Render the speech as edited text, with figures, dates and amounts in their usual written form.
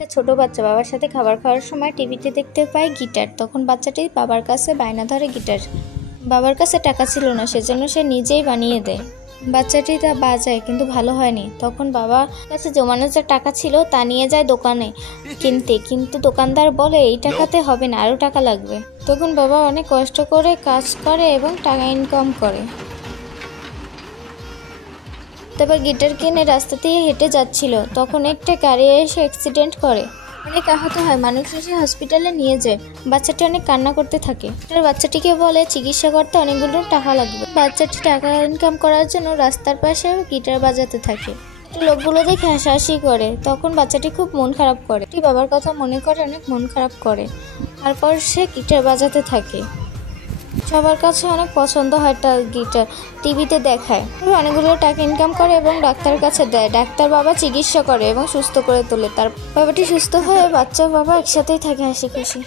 একটা ছোট বাচ্চা বাবার সাথে খাবার খাওয়ার সময় টিভিতে দেখতে পায় গিটার। তখন বাচ্চাটি বাবার কাছে বায়না ধরে গিটার। বাবার কাছে টাকা ছিল না, সেজন্য সে নিজেই বানিয়ে দেয়। বাচ্চাটি তা বাজায়, কিন্তু ভালো হয়নি। তখন বাবার কাছে জমানো যে টাকা ছিল তা নিয়ে যায় দোকানে কিনতে, কিন্তু দোকানদার বলে এই টাকাতে হবে না, আরও টাকা লাগবে। তখন বাবা অনেক কষ্ট করে কাজ করে এবং টাকা ইনকাম করে। তারপর গিটার কিনে রাস্তা দিয়ে হেঁটে যাচ্ছিল, তখন একটা গাড়ি এসে অ্যাক্সিডেন্ট করে, অনেক আহত হয়। মানুষ এসে হসপিটালে নিয়ে যায়। বাচ্চাটি অনেক কান্না করতে থাকে। বাচ্চাটিকে বলে চিকিৎসা করতে অনেকগুলো টাকা লাগবে। বাচ্চাটি টাকা ইনকাম করার জন্য রাস্তার পাশে গিটার বাজাতে থাকে। লোকগুলো দেখে হাসাহাসি করে। তখন বাচ্চাটি খুব মন খারাপ করে, বাবার কথা মনে করে অনেক মন খারাপ করে। তারপর সে গিটার বাজাতে থাকে। সবার কাছে অনেক পছন্দ হয় তার গিটার, টিভিতে দেখায়, অনেকগুলো টাকা ইনকাম করে এবং ডাক্তারের কাছে দেয়। ডাক্তার বাবা চিকিৎসা করে এবং সুস্থ করে তোলে। তার বাবাটি সুস্থ হয়ে বাচ্চা বাবা একসাথেই থাকে হাসি খুশি।